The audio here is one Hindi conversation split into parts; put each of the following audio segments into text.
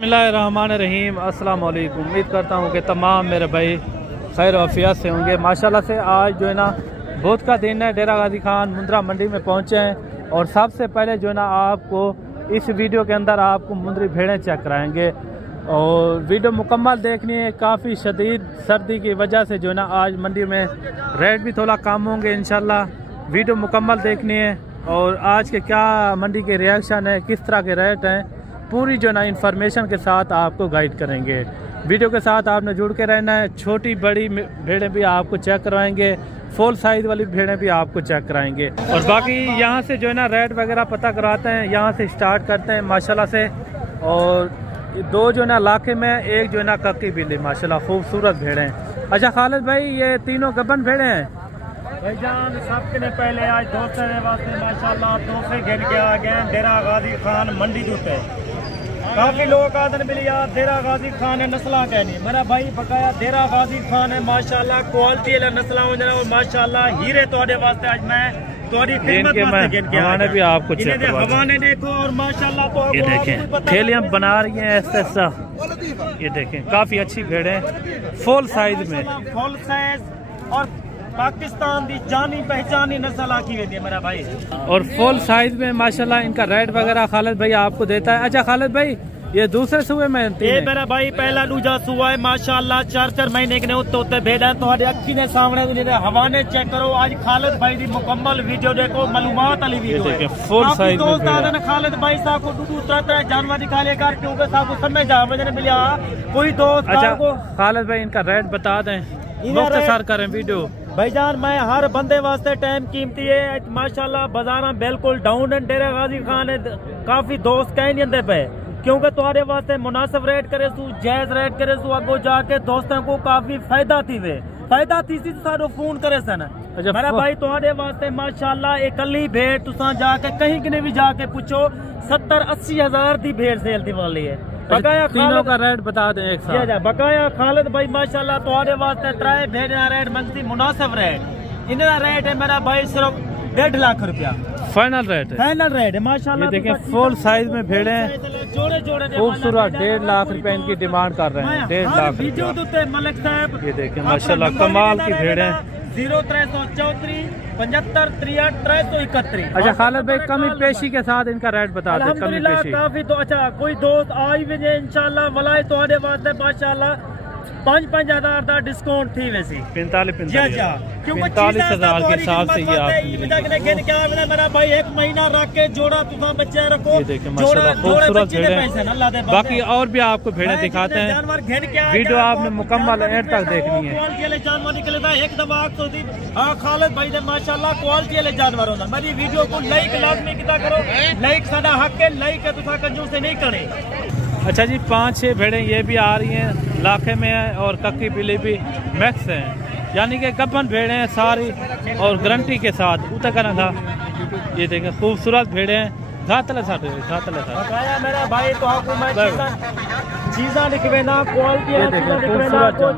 बिस्मिल्लाहिर्रहमानिर्रहीम। अस्सलाम वालेकुम। उम्मीद करता हूँ कि तमाम मेरे भाई खैर वफियत से होंगे। माशाल्लाह से आज जो है ना बहुत का दिन है। डेरा गाजी खान मुंद्रा मंडी में पहुँचे हैं और सबसे पहले जो है ना आपको इस वीडियो के अंदर आपको मुंद्री भेड़ें चेक कराएंगे और वीडियो मुकम्मल देखनी है। काफ़ी शदीद सर्दी की वजह से जो है ना आज मंडी में रेट भी थोड़ा कम होंगे इंशाल्लाह। वीडियो मुकम्मल देखनी है और आज के क्या मंडी के रिएक्शन है, किस तरह के रेट हैं, पूरी जो ना इंफॉर्मेशन के साथ आपको गाइड करेंगे। वीडियो के साथ आपने जुड़ के रहना है। छोटी बड़ी भेड़ें भी आपको चेक करवाएंगे, फुल साइज वाली भेड़ें भी आपको चेक कराएंगे और बाकी यहाँ से जो है ना रेट वगैरह पता कराते हैं। यहाँ से स्टार्ट करते हैं माशाल्लाह से। और दो जो है ना इलाके में, एक जो है ना कक्की बिल्ली माशाल्लाह खूबसूरत भेड़ें। अच्छा खालिद भाई, ये तीनों गबन भेड़ें हैं भाईजान? सबके ने पहले आज दोस्तों ने वास्ते माशाल्लाह तोहफे गिन के आ गए डेरा गाजी खान मंडी जुटे। काफी लोग आदन मिली यार डेरा गाजी खान है नस्ला कहनी मेरा भाई बकाया डेरा गाजी खान है माशाल्लाह क्वालिटी वाला नस्ला और माशाल्लाह हीरे तोड़े वास्ते आज मैं तोड़ी खिदमत वास्ते गिन के हवाने भी आपको चेक करवा हवाने देखो और माशाल्लाह तो ये देखें थैलियां बना रही हैं ऐसा। ये देखें काफी अच्छी भेड़ें फुल साइज में, फुल साइज और पाकिस्तान की जानी पहचानी नस्ल आकी हुई है मेरा भाई और फुल साइज में माशाल्लाह। इनका रेट वगैरह खालिद भाई आपको देता है। अच्छा खालिद भाई, ये दूसरे सूबे में ये मेरा भाई पहला दूजा सूबा है माशाल्लाह। 4-4 महीने के उत्ते भेड़ा तुम्हारे अखी ने सामने हवाने चेक करो। आज खालिद भाई की मुकम्मल वीडियो देखो, मालूमात वाली वीडियो है। फुल साइज दोस्त आदन खालिद भाई साहब को 2-3 जानवर दिखाले कर क्योंकि साहब को समझ आ वजन मिला कोई दोस्त। अच्छा खालिद भाई, इनका रेट बता दें, मुख्तसर करें वीडियो। भाईजान मैं हर बंदे वास्ते टाइम कीमती है माशाल्लाह। बाजारा बिल्कुल डाउन है। डेरा गाजी खान है काफी दोस्त कह नहीं आते पे क्योंकि तुम्हारे वास्ते मुनासिब रेट करे सू, जायज रेट करे सू। अगो जाके दोस्तों को काफी फायदा थी सारो फोन करे सन। अच्छा मेरा भाई तुम्हारे वास्ते माशाल्लाह एक अली भेड़ तुसा जाके कहीं कि भी जाके पूछो 70-80 हजार की भेड़ सेल दी वाली है। बकाया तीनों का रेट बता दें एक साथ। बकाया खालिद भाई माशाल्लाह तुम्हारे वास्ते 3 भेड़ रेट मंगती मुनासिब रेट। इनका रेट है मेरा भाई सिर्फ 1.5 लाख रुपया फाइनल रेट है माशाल्लाह। ये देखें फुल साइज में भेड़े जोड़े खूबसूरत 1.5 लाख रुपए इनकी डिमांड कर रहे हैं। 1.5 लाख रुपया मलिक साहब। ये देखें माशाल्लाह कमाल की भेड़े। 0334 75 63 331। अच्छा खालिद भाई, कमी पेशी के साथ इनका रेट बता दें। कमी पेशी काफी तो अच्छा कोई दोस्त आई वजे इंशाल्लाह वलाई तुम्हारे वास्ते माशाल्लाह 5-5 हजार का डिस्काउंट थी वैसी 45,000 के हिसाब से ये मेरा भाई 1 महीना रख के जोड़ा तुम बच्चे रखो। खूबसूरत भेड़ें। बाकी और भी आपको भेड़ें दिखाते हैं। वीडियो आपने मुकम्मल एंड तक देखनी है। जानवर निकले था एक दफा हाँ खालिद भाई ने माशाल्लाह क्वालिटी वाले जानवर होना। मेरी वीडियो को लाइक लाजमी किया करो। लाइक साडा हक है, लाइक है तुसा कंजूस से नहीं करे। अच्छा जी, 5-6 भेड़ें ये भी आ रही हैं, लाखे में है और कक्की बिल्ली भी मैक्स हैं, यानी कि गबन भेड़ें हैं सारी और गारंटी के साथ उतर करना था। ये देखें खूबसूरत भेड़ें हैं। मेरा भाई तो चीज़ा लिखवे ना क्वालिटी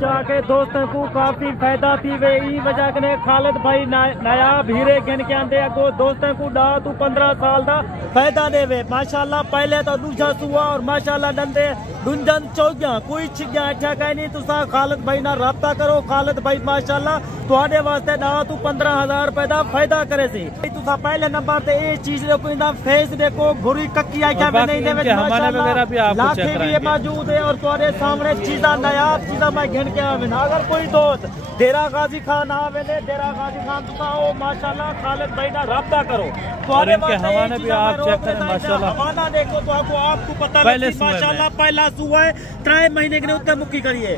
जाके दोस्तों को काफी फायदा थी वे वजह ने खालिद भाई नया भीरे गिन के आंदे अगो दोस्तों को डा तू 15 साल का फायदा देवे माशाल्लाह। पहले तो दूजा सुआ और माशाल्लाह डंडे डुंजन चौगिया कोई छिगिया अच्छा कहीं नहीं। तुसा खालिद भाई ना राब्ता करो। खालिद भाई माशाल्लाह तुहाडे वास्ते डा तू 15,000 रुपए का फायदा करे सी। तुसा पहले नंबर ते ये चीज देखो, फेस देखो, बुरी कक्की आख्या में नहीं देवे माशाल्लाह। लाखे भी मौजूद है और तुम्हारे सामने चीजा नायाब चीजा मैं गिन के आवे। अगर कोई दोस्त डेरा गाजी खान आवे ने डेरा गाजी खान तुसा ओ माशाल्लाह खालिद भाई ना राब्ता करो। तुम्हारे हवाने भी आप चेक करें माशाल्लाह। हवाना देखो तो आपको पता है माशाल्लाह पहला सुआ है 3 महीने के उत्ते मुक्की करिए।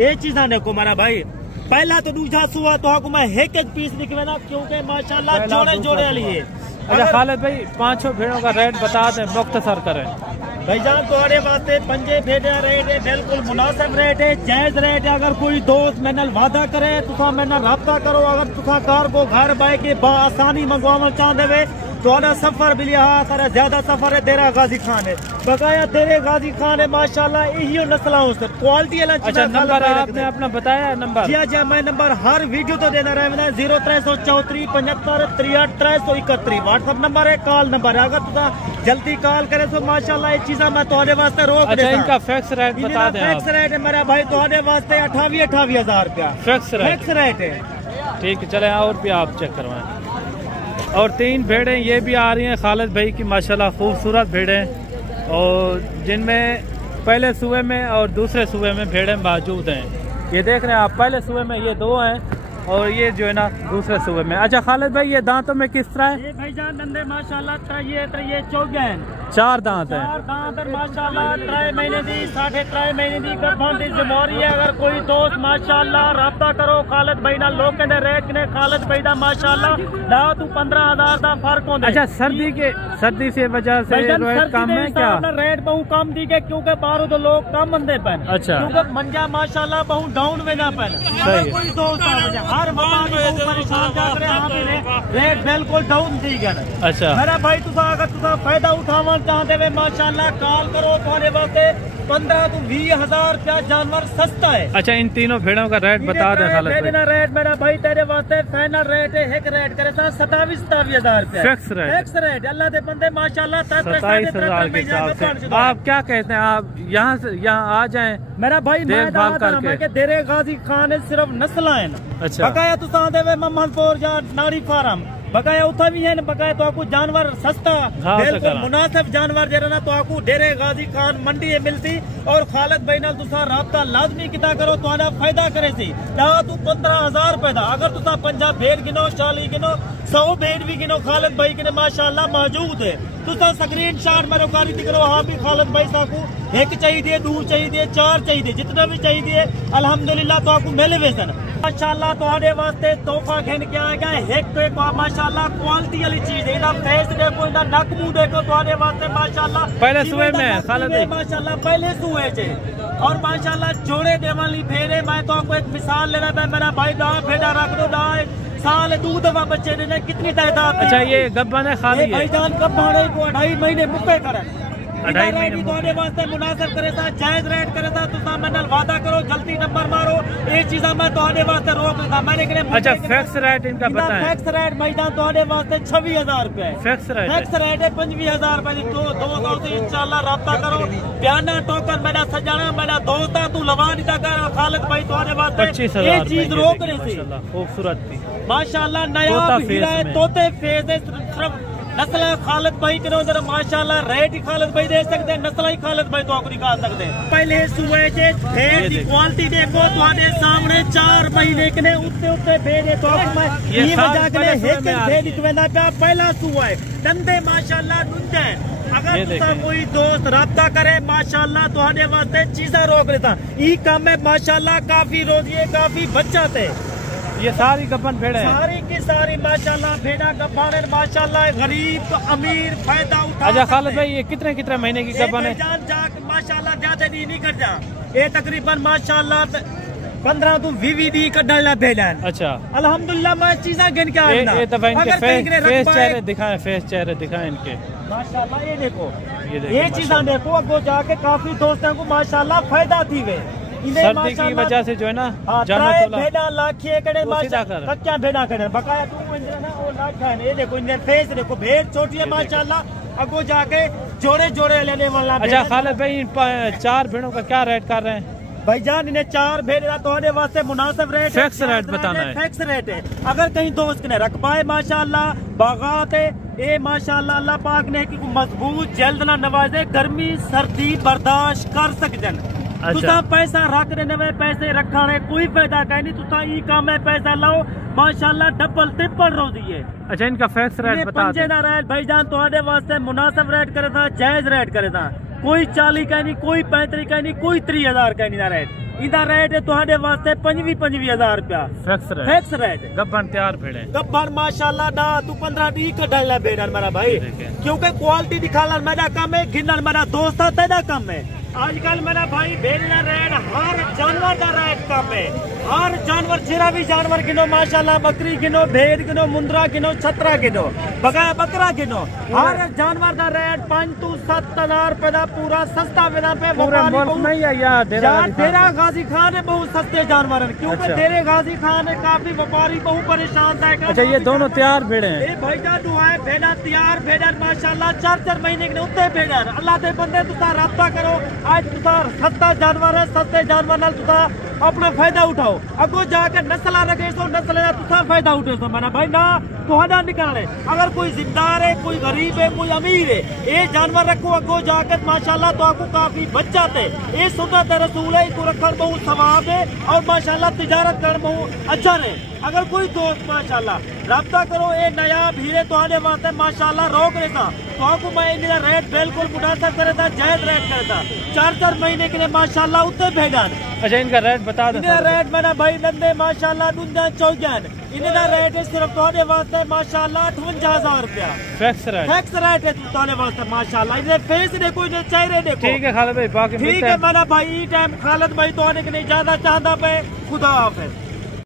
ये चीजा देखो मेरा भाई, पहला तो दूसरा सुआ तो मैं एक पीस दिखवे ना क्योंकि माशाल्लाह जोड़े वाली है। अच्छा खालिद भाई, 5 भेड़ों का रेट बता दें, मुख्तसर करें। भाईजान तुम्हारे वास्ते 5 भेड़ा रेट है बिल्कुल मुनासिब रेट है, जायज रेट है। अगर कोई दोस्त मेरे वादा करे तुसा मेरे राब्ता करो। अगर तुसा कार को घर बाय के आसानी मंगवाना चाहते वे थोड़ा सफर भी लिया सारा ज्यादा सफर है देरा गाजी खान है बकाया देरे गाजी खान है माशाल्लाह यही नस्लों से क्वालिटी वाला। अच्छा नंबर आपने अपना बताया नंबर? जी मैं नंबर हर वीडियो तो देना रहा है 0334 75 63 331 व्हाट्सएप नंबर है कॉल नंबर है। अगर तुसा जल्दी कॉल करे तो माशाल्लाह ये चीज़ मैं तुम्हारे वास्ते रोक देता। अच्छा इनका फिक्स रेट बता दें। फिक्स रेट है मेरा भाई तुम्हारे वास्ते 28,000 रुपया फिक्स रेट है। ठीक है चले और भी आप चेक करवाएं। और 3 भेड़ें ये भी आ रही हैं खालिद भाई की माशाल्लाह खूबसूरत भेड़ें और जिनमें पहले सूबे में और दूसरे सूबे में भेड़ें मौजूद हैं। ये देख रहे हैं आप पहले सूबे में ये 2 हैं और ये जो है ना दूसरे सूबे में। अच्छा खालिद भाई ये दांतों में किस तरह है? ये भाईजान नंदे माशाल्लाह ये 14 4 दांत हैं। 4 दांत है माशाल्लाह 3 महीने दी 3.5 महीने दी गठबंधी जमोरी है। अगर कोई दोस्त माशाल्लाह राब्ता करो खालिद भाई ना लोग कहते रेट ने खालिद भाई दा माशाल्लाह ना तू 15,000 दा फर्क होंगे। अच्छा सर्दी से वजह से रेट कम है क्या? रेट बहुत कम दी के क्योंकि बाहरों तो लोग कम मंदे पन। अच्छा क्योंकि मंजा माशाल्लाह बहुत डाउन में ना पन। कोई दोस्त हर परेशान रेट बिल्कुल डाउन दी गए। अच्छा मेरा भाई तुसा अगर तुसा फायदा उठावा चाहते वे माशाल्लाह कॉल करो तुम्हारे वास्ते 15 तो 20,000 रुपया जानवर सस्ता है। अच्छा इन तीनों भेड़ों का रेट बता दें खालिद भाई। रेट मेरा भाई तेरे वास्ते फाइनल रेट है एक रेट करे 27,000 रुपया फिक्स रेट। अल्लाह दे बंदे माशाल्लाह 27,000 के हिसाब से। आप क्या कहते हैं आप यहाँ से यहाँ आ जाएं मेरा भाई देखभाल करके? देरे गाजी खान सिर्फ नस्ल है। अच्छा बकाया तुसा दे मोहम्मदपुर या नारी फार्म बकाया उठा भी है बकाया तो आपको जानवर सस्ता बिल्कुल मुनासिब जानवर जरा ना तो आपको डेरे गाजी खान मंडी मिलती। और खालिद भाई नाल तुसा राब्ता लाजमी किता करो तो फायदा करे सी ना तू 15,000 रुपए दा अगर तुसा 50 भेड़ गिनो 40 गिनो 100 भेड़ भी गिनो खालिद भाई के माशाल्लाह मौजूद है। तुसा स्क्रीन शॉट मेरे कारी करो हाँ भी खालिद भाई साकू 1 चाहिए 2 चाहिए 4 चाहिए जितना भी चाहिए अल्हम्दुलिल्लाह तो आपको मिले वेसन माशाल्लाह तुम्हारे वास्ते तोहफा घेन के आएगा। एक माशाल्लाह क्वालिटी वाली चीज है। इधर फेस देखो इधर नक मुंह देखो तुम्हारे वास्ते माशाल्लाह पहले सुबह में खालिद भाई माशाल्लाह पहले सुबह से और माशाल्लाह जोड़े देवाली फेरे। मैं तो आपको एक मिसाल लेना था मेरा भाई दा फेरा रख दो दा साल 2 दफा बच्चे ने कितनी तादाद। अच्छा ये गब्बन है खाली है भाईजान गब्बाने को 2.5 महीने मुक्के करे 2.5 महीने तुम्हारे वास्ते मुनासिब करे सा जायज रेट करे सा तुसा मेनल वादा करो जल्दी नंबर मारो ये चीज़ा मैं तुम्हारे वास्ते रोक लेता मैंने के। अच्छा फिक्स रेट इनका बताएं। फिक्स रेट भाईजान तुम्हारे वास्ते 26,000 रुपए फिक्स रेट है 25,000 रुपए। 2 से इंशाल्लाह राब्ता करो। बयाना टोकन मेरा सजाना मेरा दोस्त तू लवा नहीं कर खालिद भाई तुम्हारे वास्ते 25,000 ये चीज रोक रही थी खूबसूरत थी माशाल्लाह नया हीरा है तोते फेस है सिर्फ नस्ल खालिद भाई के उधर माशाल्लाह रेट ही खालिद भाई दे सकते हैं नस्ल ही खालिद भाई तो आपको दिखा सकते हैं। पहले सुबह से भेड़ की क्वालिटी देखो तुम्हारे सामने 4 महीने के उत्ते भेजे तो ये वजह के पहला सुबह है धंधे माशाल्लाह नुंदे। अगर तुसा कोई दोस्त राब्ता करे माशाल्लाह तुम्हारे वास्ते चीज़ा रोक लेता ये काम है माशाल्लाह काफी रोजिए काफी बच्चा थे। ये सारी गब्बन भेड़े सारी की सारी माशाल्लाह भेड़ा गब्बन माशाल्लाह गरीब तो अमीर फायदा उठा। अच्छा खालिद भाई ये कितने महीने की गब्बन है? माशाल्लाह ज्यादा नहीं कर जा ये तकरीबन माशाल्लाह 15 तो 20 दी का डालना भेड़ा। अच्छा अल्हम्दुलिल्लाह मैं चीज़ा गिन के आना ये दफा इनके फेस चेहरे दिखाएं फेस चेहरे दिखाएं इनके माशाल्लाह ये देखो ये चीज़ा देखो अगो जाके काफी दोस्तों को माशाल्लाह फायदा थी वे सर्दी की वजह से जो है ना भेड़ा लाखिए करे कच्चा भेड़ा करे बकाया तू ना वो लाखा है। ये देखो इनके फेस देखो भेड़ छोटी है माशाल्लाह अगो जाके जोड़े लेने वाला। अच्छा खालिद भाई 4 भेड़ों का क्या रेट कर रहे हैं? भाईजान इन्हें 4 भेड़ तो वास्ते मुनासिब रेट फिक्स रेट बताना है। फिक्स रेट है अगर कहीं दोस्त ने रकबा है माशाल्लाह बागात है ये माशाल्लाह अल्लाह पाक ने कि मजबूत जल्द ना नवाजे गर्मी सर्दी बर्दाश्त कर सकते। तुसा पैसा रख देने में पैसे रखने कोई फायदा कहीं नहीं तुसा ये काम है पैसा लाओ माशाल्लाह डबल ट्रिपल रोजी है। अच्छा इनका फिक्स रेट बता दो। रेट भाईजान तुम्हारे वास्ते मुनासिब रेट करे था जायज रेट करे था कोई 40 का नहीं कोई 35 का नहीं कोई 30,000 का नहीं रेट इधर रेट है तुम्हारे वास्ते 25,000 रुपया फिक्स रेट गब्बन तैयार भेड़े गब्बन माशाल्लाह ना तू 15 का डालना भेड़ा मेरा भाई क्योंकि क्वालिटी दिखाना मेरा काम है गिनना मेरा दोस्त तेरा काम है। आजकल मेरा भाई भेजना रेट हर जानवर का रेट कम है। हर जानवर जेरा भी जानवर गिनो माशाल्लाह, बकरी गिनो, भेड़ गिनो, मुंद्रा गिनो, छतरा गिनो, बगैर बकरा गिनो, हर जानवर का रेट 5 to 7,000 रुपए का पूरा सस्ता बिना पे। डेरा गाजी खान है बहुत सस्ते जानवर है, क्योंकि डेरे गाजी खान है काफी व्यापारी बहुत परेशान था। अच्छा ये दोनों तैयार भेड़े हैं? भाईजा दुआए भेड़ा तैयार भेड़ा माशाल्लाह 4-4 महीने के उत्ते भेड़ा। अल्लाह दे बंदे तुसा राब्ता करो, आज तुसा सस्ता जानवर है, सस्ते जानवर नाल तुसा अपना फायदा उठाओ। अगो जाके नस्ल रखे सो नस्ल का तुसा फायदा उठे सो। मैंने भाई ना तुहाडा निकाले, अगर कोई जिम्मेदार है, कोई गरीब है, कोई अमीर है, ये जानवर रखो अगो जाके माशाल्लाह तो आपको काफी बच जाते। ये सुन्नत रसूल है, इसको रखना बहुत सवाब है और माशाल्लाह तिजारत करना बहुत अच्छा है। अगर कोई दोस्त माशाल्लाह राब्ता करो, ये नया भीड़े तो आने वास्ते माशाल्लाह रोक लेता तो आपको मैं मेरा रेट बिल्कुल मुनासिब करे था, जायज रेट करता। 4-4 महीने के लिए माशाल्लाह उत्ते भेजा। अच्छा इनका रेट बता दो। इनका रेट मैंने भाई नंदे माशाल्लाह 54 इनका रेट है सिर्फ तोड़े वास्ते माशाल्लाह 58,000 रुपया फिक्स रेट है तोड़े वास्ते माशाल्लाह। इन्हें फेस देखो, इन्हें चेहरे देखो। ठीक है खालिद भाई, बाकी ठीक है मैंने भाई टाइम खालिद भाई तोड़ने के लिए ज्यादा चाहता पे। खुदा हाफिज।